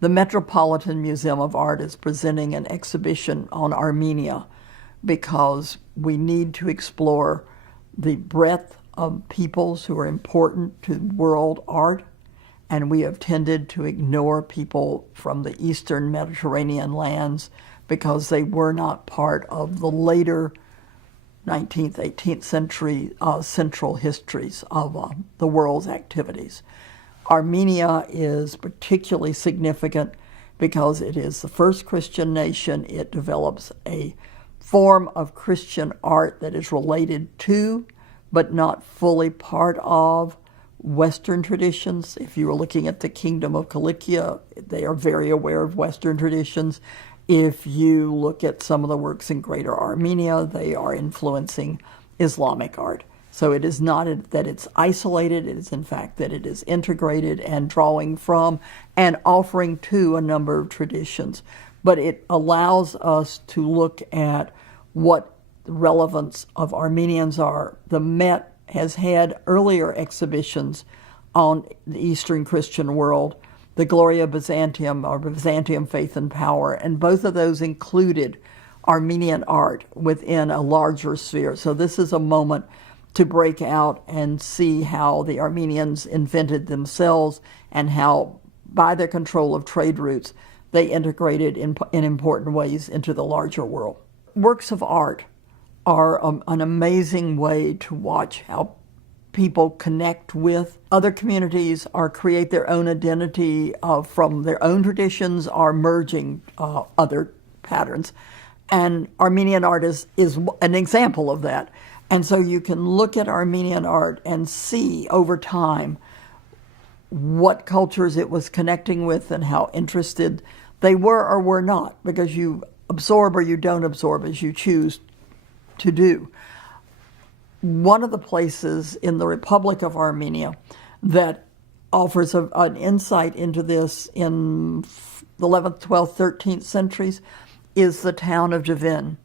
The Metropolitan Museum of Art is presenting an exhibition on Armenia because we need to explore the breadth of peoples who are important to world art, and we have tended to ignore people from the Eastern Mediterranean lands because they were not part of the later 19th, 18th century central histories of the world's activities. Armenia is particularly significant because it is the first Christian nation. It develops a form of Christian art that is related to, but not fully part of, Western traditions. If you were looking at the Kingdom of Cilicia, they are very aware of Western traditions. If you look at some of the works in Greater Armenia, they are influencing Islamic art. So it is not that it's isolated, it is in fact that it is integrated and drawing from and offering to a number of traditions. But it allows us to look at what the relevance of Armenians are. The Met has had earlier exhibitions on the Eastern Christian world, the Gloria Byzantium, or Byzantium Faith and Power, and both of those included Armenian art within a larger sphere. So this is a moment to break out and see how the Armenians invented themselves and how, by their control of trade routes, they integrated in important ways into the larger world. Works of art are an amazing way to watch how people connect with other communities or create their own identity from their own traditions or merging other patterns. And Armenian art is an example of that. And so you can look at Armenian art and see over time what cultures it was connecting with and how interested they were or were not, because you absorb or you don't absorb as you choose to do. One of the places in the Republic of Armenia that offers an insight into this in the 11th, 12th, 13th centuries is the town of Devin,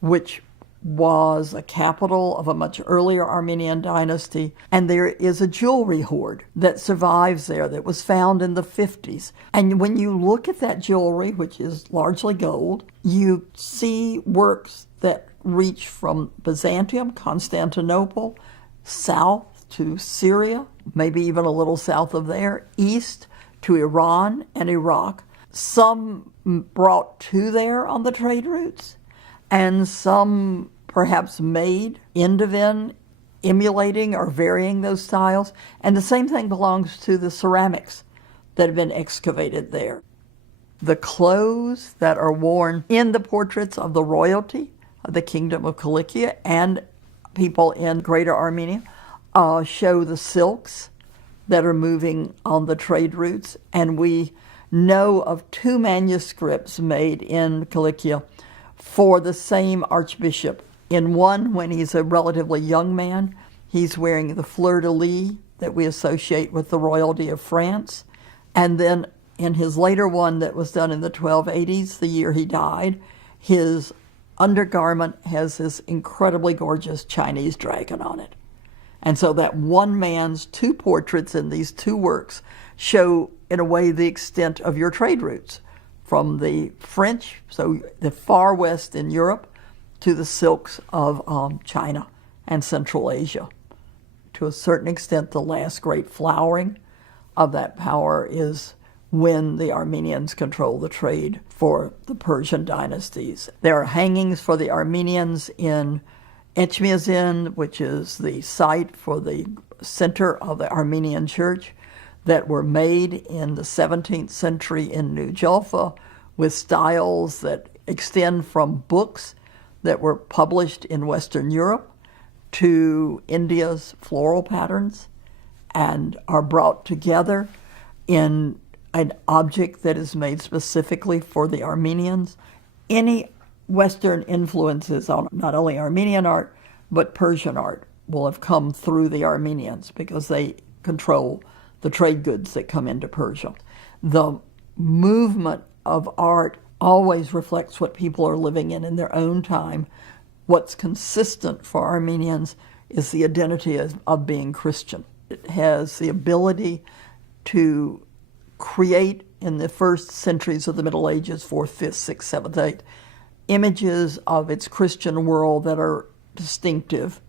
which was a capital of a much earlier Armenian dynasty, and there is a jewelry hoard that survives there that was found in the 50s. And when you look at that jewelry, which is largely gold, you see works that reach from Byzantium, Constantinople, south to Syria, maybe even a little south of there, east to Iran and Iraq. Some brought to there on the trade routes, and some perhaps made in Devin, emulating or varying those styles. And the same thing belongs to the ceramics that have been excavated there. The clothes that are worn in the portraits of the royalty of the Kingdom of Cilicia and people in Greater Armenia show the silks that are moving on the trade routes. And we know of 2 manuscripts made in Cilicia for the same archbishop. In one, when he's a relatively young man, he's wearing the fleur-de-lis that we associate with the royalty of France. And then in his later one that was done in the 1280s, the year he died, his undergarment has this incredibly gorgeous Chinese dragon on it. And so that one man's 2 portraits in these 2 works show, in a way, the extent of your trade routes, from the French, so the far west in Europe, to the silks of China and Central Asia. To a certain extent, the last great flowering of that power is when the Armenians control the trade for the Persian dynasties. There are hangings for the Armenians in Etchmiadzin, which is the site for the center of the Armenian church, that were made in the 17th century in New Jaffa with styles that extend from books that were published in Western Europe to India's floral patterns and are brought together in an object that is made specifically for the Armenians. Any Western influences on not only Armenian art, but Persian art will have come through the Armenians because they control the trade goods that come into Persia. The movement of art always reflects what people are living in their own time. What's consistent for Armenians is the identity of being Christian. It has the ability to create in the first centuries of the Middle Ages, 4th, 5th, 6th, 7th, 8th, images of its Christian world that are distinctive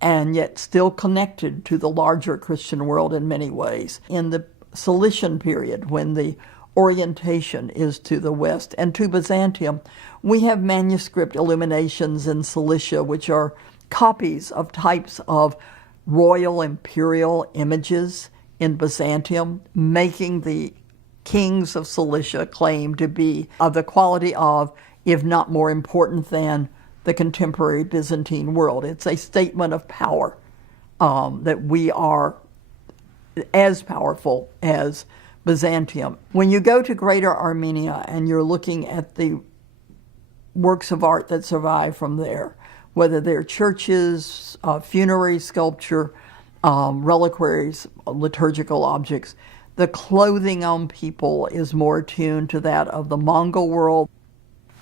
and yet still connected to the larger Christian world in many ways. In the Cilician period, when the orientation is to the west and to Byzantium, we have manuscript illuminations in Cilicia, which are copies of types of royal imperial images in Byzantium, making the kings of Cilicia claim to be of the quality of, if not more important than, the contemporary Byzantine world. It's a statement of power, that we are as powerful as Byzantium. When you go to Greater Armenia and you're looking at the works of art that survive from there, whether they're churches, funerary sculpture, reliquaries, liturgical objects, the clothing on people is more attuned to that of the Mongol world.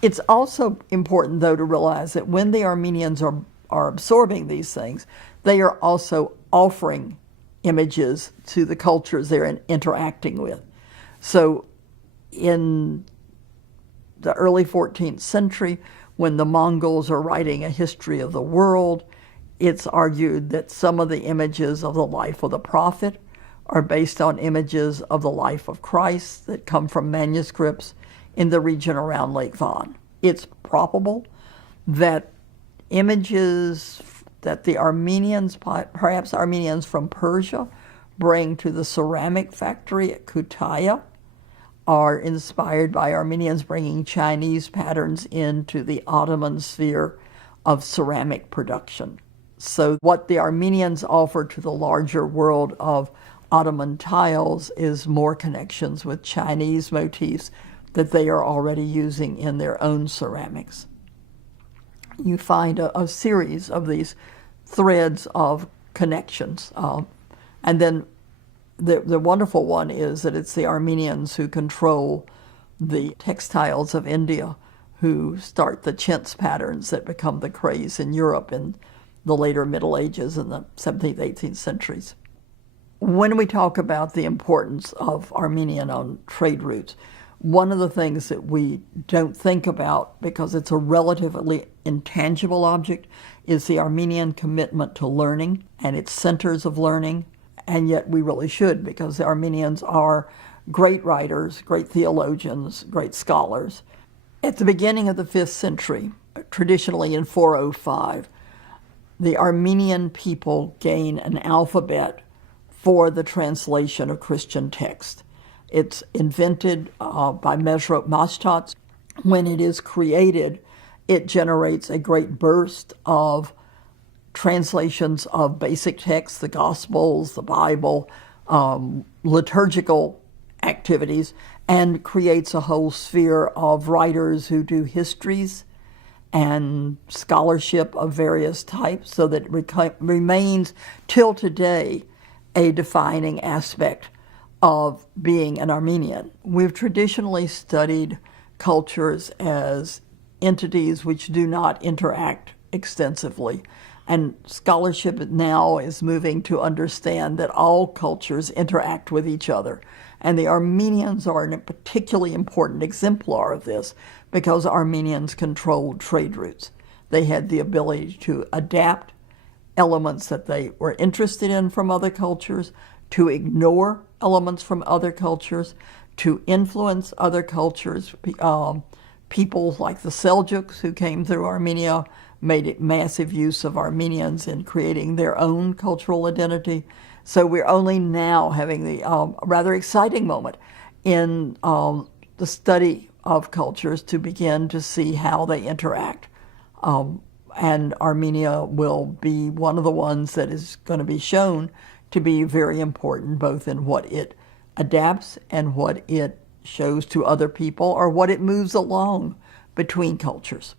It's also important, though, to realize that when the Armenians are absorbing these things, they are also offering images to the cultures they're interacting with. So in the early 14th century, when the Mongols are writing a history of the world, it's argued that some of the images of the life of the prophet are based on images of the life of Christ that come from manuscripts in the region around Lake Van. It's probable that images that the Armenians, perhaps Armenians from Persia, bring to the ceramic factory at Kütahya are inspired by Armenians bringing Chinese patterns into the Ottoman sphere of ceramic production. So what the Armenians offer to the larger world of Ottoman tiles is more connections with Chinese motifs that they are already using in their own ceramics. You find a series of these threads of connections. And then the wonderful one is that it's the Armenians who control the textiles of India, who start the chintz patterns that become the craze in Europe in the later Middle Ages in the 17th, 18th centuries. When we talk about the importance of Armenian on trade routes, one of the things that we don't think about, because it's a relatively intangible object, is the Armenian commitment to learning and its centers of learning. And yet we really should, because the Armenians are great writers, great theologians, great scholars. At the beginning of the 5th century, traditionally in 405, the Armenian people gain an alphabet for the translation of Christian text. It's invented by Mesrop Mashtats. When it is created, it generates a great burst of translations of basic texts, the Gospels, the Bible, liturgical activities, and creates a whole sphere of writers who do histories and scholarship of various types, so that it remains till today a defining aspect of being an Armenian. We've traditionally studied cultures as entities which do not interact extensively, and scholarship now is moving to understand that all cultures interact with each other. And the Armenians are a particularly important exemplar of this, because Armenians controlled trade routes. They had the ability to adapt elements that they were interested in from other cultures, to ignore elements from other cultures, to influence other cultures. People like the Seljuks, who came through Armenia, made massive use of Armenians in creating their own cultural identity. So we're only now having the rather exciting moment in the study of cultures to begin to see how they interact. And Armenia will be one of the ones that is going to be shown to be very important, both in what it adapts and what it shows to other people, or what it moves along between cultures.